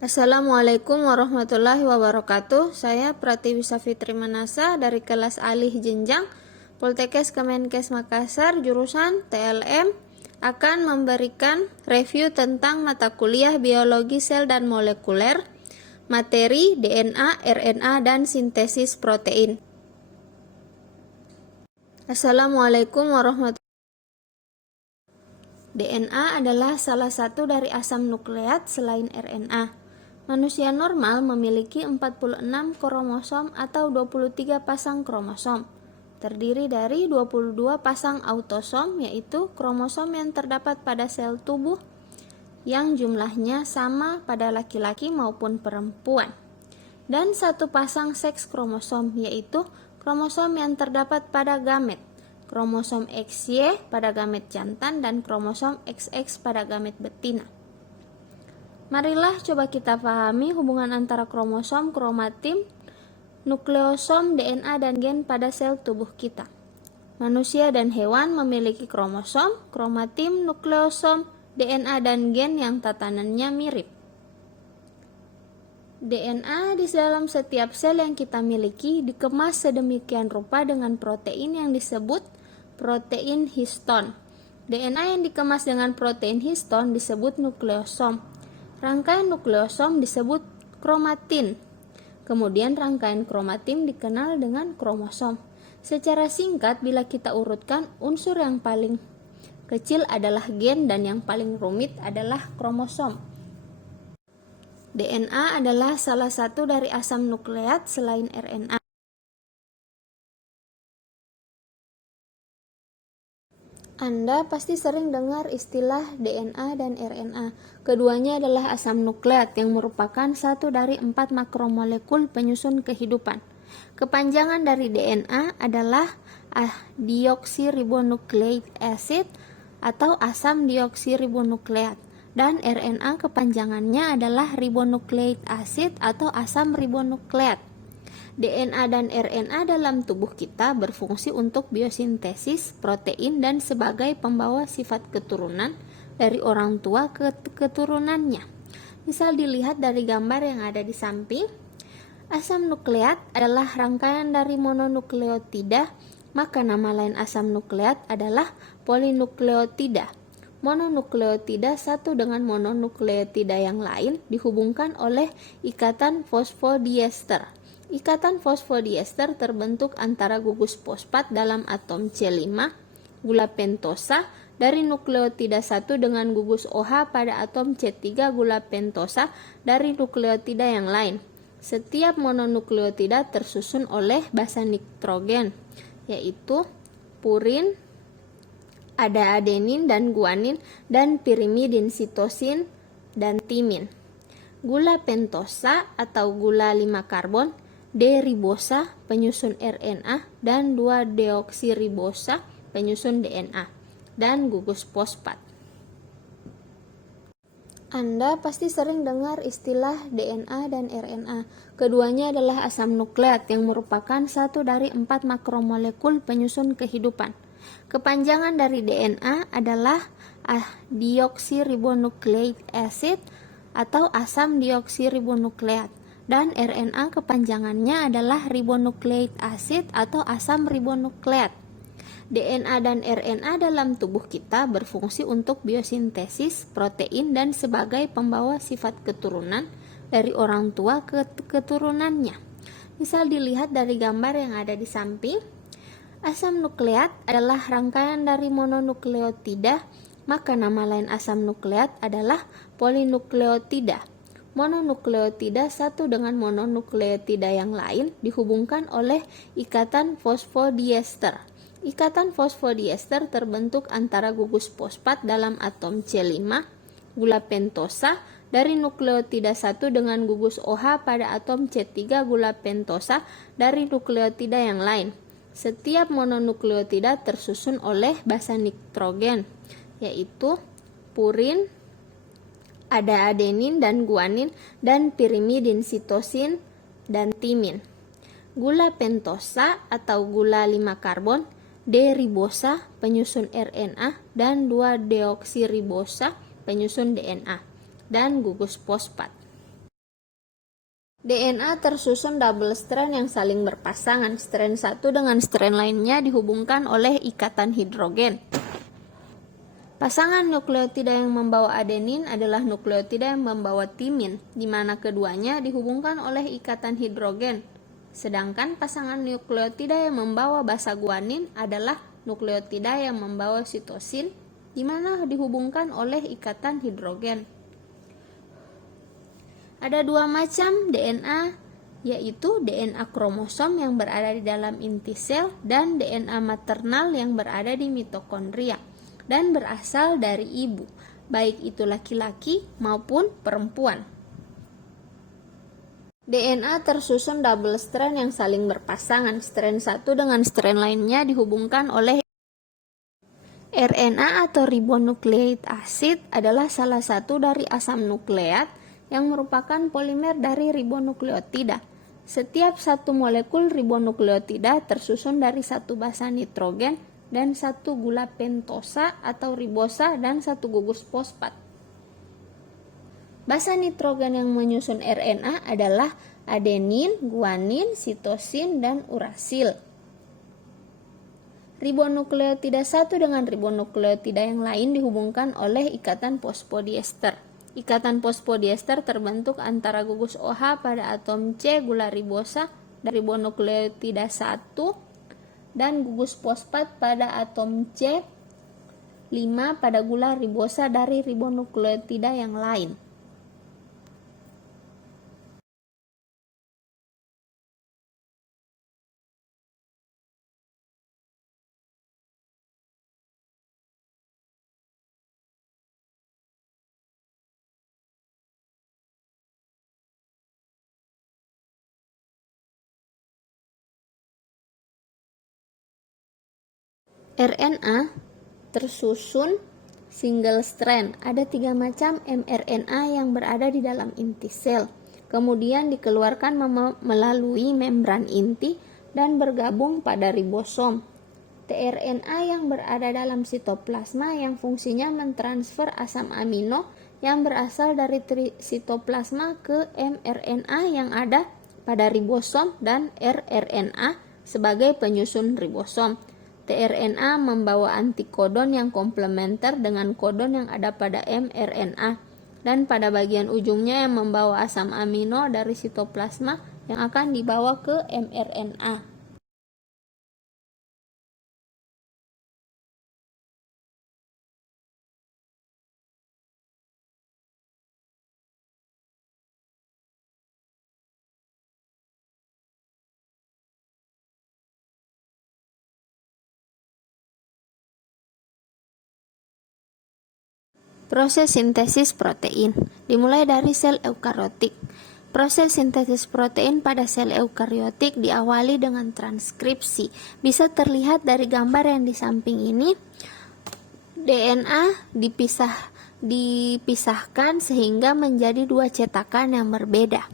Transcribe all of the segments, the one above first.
Assalamualaikum warahmatullahi wabarakatuh. Saya Pratiwi Safitri Manasa dari kelas alih jenjang Poltekkes Kemenkes Makassar jurusan TLM akan memberikan review tentang mata kuliah biologi sel dan molekuler, materi DNA, RNA, dan sintesis protein. Assalamualaikum warahmatullahi wabarakatuh. DNA adalah salah satu dari asam nukleat selain RNA. Manusia normal memiliki 46 kromosom atau 23 pasang kromosom. Terdiri dari 22 pasang autosom, yaitu kromosom yang terdapat pada sel tubuh yang jumlahnya sama pada laki-laki maupun perempuan. Dan satu pasang seks kromosom, yaitu kromosom yang terdapat pada gamet. Kromosom XY pada gamet jantan dan kromosom XX pada gamet betina. Marilah coba kita pahami hubungan antara kromosom, kromatin, nukleosom, DNA, dan gen pada sel tubuh kita. Manusia dan hewan memiliki kromosom, kromatin, nukleosom, DNA, dan gen yang tatanannya mirip. DNA di dalam setiap sel yang kita miliki dikemas sedemikian rupa dengan protein yang disebut protein histon. DNA yang dikemas dengan protein histon disebut nukleosom. Rangkaian nukleosom disebut kromatin. Kemudian rangkaian kromatin dikenal dengan kromosom. Secara singkat, bila kita urutkan, unsur yang paling kecil adalah gen dan yang paling rumit adalah kromosom. DNA adalah salah satu dari asam nukleat selain RNA. Anda pasti sering dengar istilah DNA dan RNA. Keduanya adalah asam nukleat yang merupakan satu dari 4 makromolekul penyusun kehidupan. Kepanjangan dari DNA adalah deoksiribonukleik acid atau asam deoksiribonukleat, dan RNA kepanjangannya adalah ribonukleik acid atau asam ribonukleat. DNA dan RNA dalam tubuh kita berfungsi untuk biosintesis protein dan sebagai pembawa sifat keturunan dari orang tua ke keturunannya. Misal dilihat dari gambar yang ada di samping. Asam nukleat adalah rangkaian dari mononukleotida, maka nama lain asam nukleat adalah polinukleotida. Mononukleotida satu dengan mononukleotida yang lain dihubungkan oleh ikatan fosfodiester. Ikatan fosfodiester terbentuk antara gugus fosfat dalam atom C5, gula pentosa, dari nukleotida 1 dengan gugus OH pada atom C3 gula pentosa dari nukleotida yang lain. Setiap mononukleotida tersusun oleh basa nitrogen, yaitu purin, ada adenin dan guanin, dan pirimidin, sitosin, dan timin. Gula pentosa atau gula 5 karbon, D-ribosa penyusun RNA, dan 2-deoksiribosa penyusun DNA, dan gugus fosfat. Anda pasti sering dengar istilah DNA dan RNA. Keduanya adalah asam nukleat yang merupakan satu dari 4 makromolekul penyusun kehidupan. Kepanjangan dari DNA adalah deoksiribonukleik acid atau asam deoksiribonukleat, dan RNA kepanjangannya adalah ribonukleik acid atau asam ribonukleat. DNA dan RNA dalam tubuh kita berfungsi untuk biosintesis protein dan sebagai pembawa sifat keturunan dari orang tua ke keturunannya. Misal dilihat dari gambar yang ada di samping. Asam nukleat adalah rangkaian dari mononukleotida, maka nama lain asam nukleat adalah polinukleotida. Mononukleotida satu dengan mononukleotida yang lain dihubungkan oleh ikatan fosfodiester. Ikatan fosfodiester terbentuk antara gugus fosfat dalam atom C5, gula pentosa, dari nukleotida 1 dengan gugus OH pada atom C3 gula pentosa dari nukleotida yang lain. Setiap mononukleotida tersusun oleh basa nitrogen, yaitu purin, ada adenin dan guanin, dan pirimidin, sitosin, dan timin. Gula pentosa atau gula 5 karbon, D-ribosa penyusun RNA, dan 2-deoksiribosa penyusun DNA, dan gugus fosfat. DNA tersusun double strand yang saling berpasangan. Strand satu dengan strand lainnya dihubungkan oleh ikatan hidrogen. Pasangan nukleotida yang membawa adenin adalah nukleotida yang membawa timin, di mana keduanya dihubungkan oleh ikatan hidrogen. Sedangkan pasangan nukleotida yang membawa basa guanin adalah nukleotida yang membawa sitosin, di mana dihubungkan oleh ikatan hidrogen. Ada dua macam DNA, yaitu DNA kromosom yang berada di dalam inti sel dan DNA maternal yang berada di mitokondria dan berasal dari ibu, baik itu laki-laki maupun perempuan. DNA tersusun double strand yang saling berpasangan. Strand satu dengan strand lainnya dihubungkan oleh RNA atau ribonucleic acid adalah salah satu dari asam nukleat yang merupakan polimer dari ribonukleotida. Setiap satu molekul ribonukleotida tersusun dari satu basa nitrogen dan satu gula pentosa atau ribosa dan satu gugus fosfat. Basa nitrogen yang menyusun RNA adalah adenin, guanin, sitosin, dan urasil. Ribonukleotida satu dengan ribonukleotida yang lain dihubungkan oleh ikatan fosfodiester. Ikatan fosfodiester terbentuk antara gugus OH pada atom C gula ribosa dari ribonukleotida 1 dan gugus fosfat pada atom C5 pada gula ribosa dari ribonukleotida yang lain. RNA tersusun single strand. Ada 3 macam mRNA yang berada di dalam inti sel. Kemudian dikeluarkan melalui membran inti dan bergabung pada ribosom. tRNA yang berada dalam sitoplasma yang fungsinya mentransfer asam amino yang berasal dari sitoplasma ke mRNA yang ada pada ribosom dan rRNA sebagai penyusun ribosom. tRNA membawa antikodon yang komplementer dengan kodon yang ada pada mRNA dan pada bagian ujungnya yang membawa asam amino dari sitoplasma yang akan dibawa ke mRNA. Proses sintesis protein dimulai dari sel eukariotik. Proses sintesis protein pada sel eukariotik diawali dengan transkripsi. Bisa terlihat dari gambar yang di samping ini. DNA dipisahkan sehingga menjadi dua cetakan yang berbeda.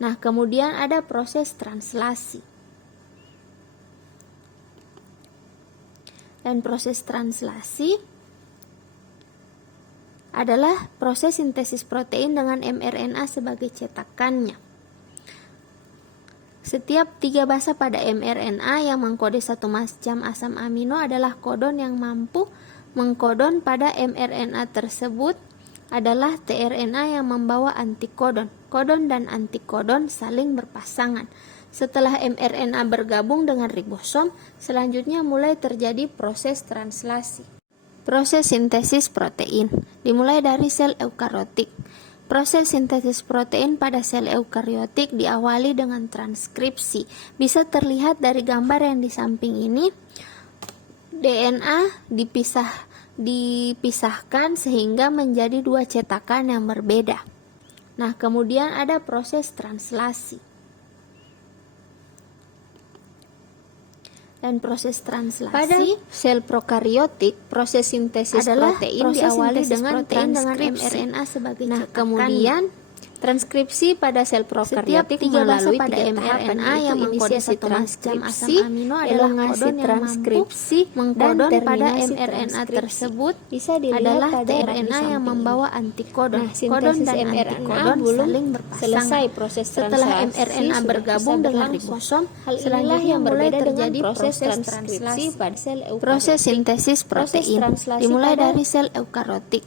Nah, kemudian ada proses translasi. Dan proses translasi adalah proses sintesis protein dengan mRNA sebagai cetakannya. Setiap 3 basa pada mRNA yang mengkode satu macam asam amino adalah kodon yang mampu mengkodon pada mRNA tersebut adalah tRNA yang membawa antikodon. Kodon dan antikodon saling berpasangan. Setelah mRNA bergabung dengan ribosom, selanjutnya mulai terjadi proses translasi. Proses sintesis protein dimulai dari sel eukariotik. Proses sintesis protein pada sel eukariotik diawali dengan transkripsi. Bisa terlihat dari gambar yang di samping ini. DNA dipisahkan sehingga menjadi dua cetakan yang berbeda. Nah, kemudian ada proses translasi. Dan proses translasi pada sel prokariotik, proses sintesis protein diawali dengan transkripsi mRNA sebagai cetakannya. Kemudian Transkripsi pada sel prokariotik melalui tiga mRNA yang mengkode satu macam asam amino adalah kodon yang mampu mengkodon pada mRNA tersebut adalah tRNA yang membawa antikodon. Kodon dan antikodon saling berpasangan. Setelah mRNA bergabung dengan ribosom, selanjutnya mulai terjadi proses transkripsi pada sel eukariotik. Proses sintesis protein dimulai dari sel eukariotik.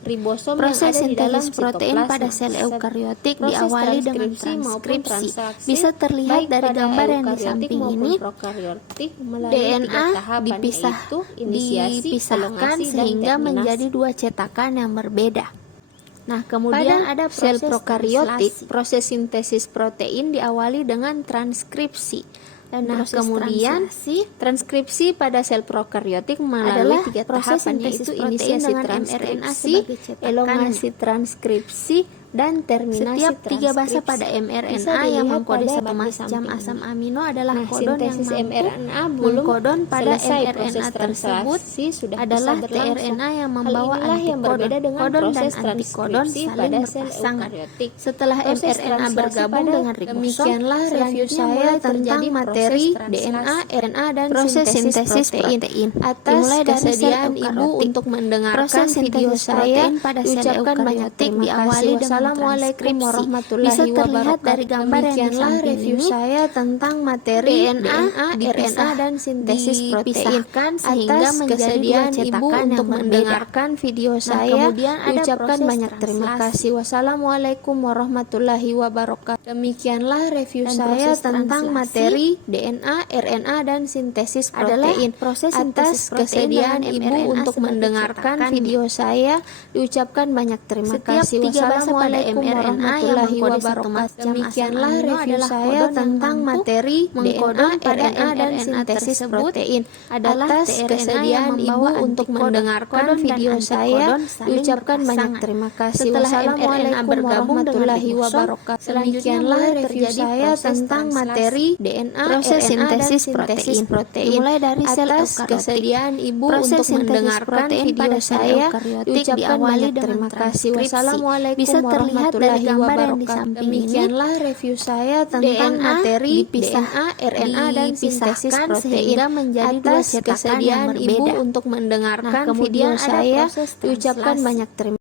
Proses sintesis protein pada sel eukariotik diawali dengan transkripsi. Bisa terlihat dari gambar yang di samping ini, DNA dipisahkan sehingga menjadi dua cetakan yang berbeda. Nah, kemudian ada sel prokariotik, proses sintesis protein diawali dengan transkripsi. Nah, kemudian transkripsi pada sel prokariotik melalui tiga tahapan, yaitu inisiasi transkripsi, elongasi transkripsi, dan terminasi Setiap tiga basa transkripsi. pada mRNA Bisa yang dilihat mengkode pada satu macam samping asam ini. amino adalah Nah, kodon yang sintesis mampu mRNA belum mengkodon pada selesai. mRNA Proses tersebut translasi sudah adalah bisa berlangsung. tRNA yang Hal membawa inilah yang antikodon. berbeda dengan Kodon dan proses antikodon transkripsi saling pada sel berpasangan. eukariotik. Setelah Proses mRNA translasi bergabung pada dengan ribosom, demikianlah review selanjutnya saya mulai tentang terjadi materi proses DNA, RNA, dan proses sintesis protein. Atas dimulai dari sel kesediaan Ibu eukariotik. untuk mendengarkan Proses video sintesis saya, protein pada sel diucapkan banyak eukariotik terima diawali kasih. dengan Wassalamualaikum transkripsi. warahmatullahi Bisa terlihat wabarakatuh. dari gambar yang di Demikianlah samping review ini, saya tentang materi DNA, RNA, dan sintesis protein. dipisahkan sehingga Atas menjadi dua kesediaan Ibu cetakan yang untuk berbeda. mendengarkan video Nah, saya, kemudian ada diucapkan proses banyak terima translasi. kasih. Wassalamualaikum warahmatullahi wabarakatuh. Demikianlah review Dan saya proses tentang translasi materi DNA, RNA, dan sintesis adalah protein. proses Atas sintesis protein kesediaan dengan Ibu mRNA untuk sebagai mendengarkan cetakannya. video saya, diucapkan banyak terima Setiap kasih. tiga basa pada Wassalamualaikum mRNA yang warahmatullahi mengkode satu wabarakatuh. macam Demikianlah asam amino review adalah saya kodon yang tentang mampu materi mengkodon DNA, pada RNA, dan mRNA sintesis tersebut protein. adalah Atas tRNA yang kesediaan Ibu membawa untuk antikodon. mendengarkan Kodon dan video saya, antikodon saling diucapkan banyak berpasangan. terima kasih. Setelah Wassalamualaikum mRNA bergabung dengan warahmatullahi ribosom, wabarakatuh. selanjutnya Demikianlah mulai review terjadi saya proses tentang translasi. materi DNA, Proses RNA, dan sintesis sintesis protein. dimulai dari sel Atas eukariotik. kesediaan Ibu Proses untuk sintesis mendengarkan protein video pada sel saya, eukariotik diucapkan diawali banyak dengan terima kasih. transkripsi. Wassalamualaikum Bisa terlihat dari warahmatullahi gambar yang di wabarakatuh. samping ini, Demikianlah review saya tentang DNA materi dipisah- DNA, RNA, dan sintesis dipisahkan protein. sehingga menjadi dua Atas cetakan yang kesediaan Ibu berbeda. untuk mendengarkan Nah, kemudian video ada saya, proses diucapkan translasi. banyak terima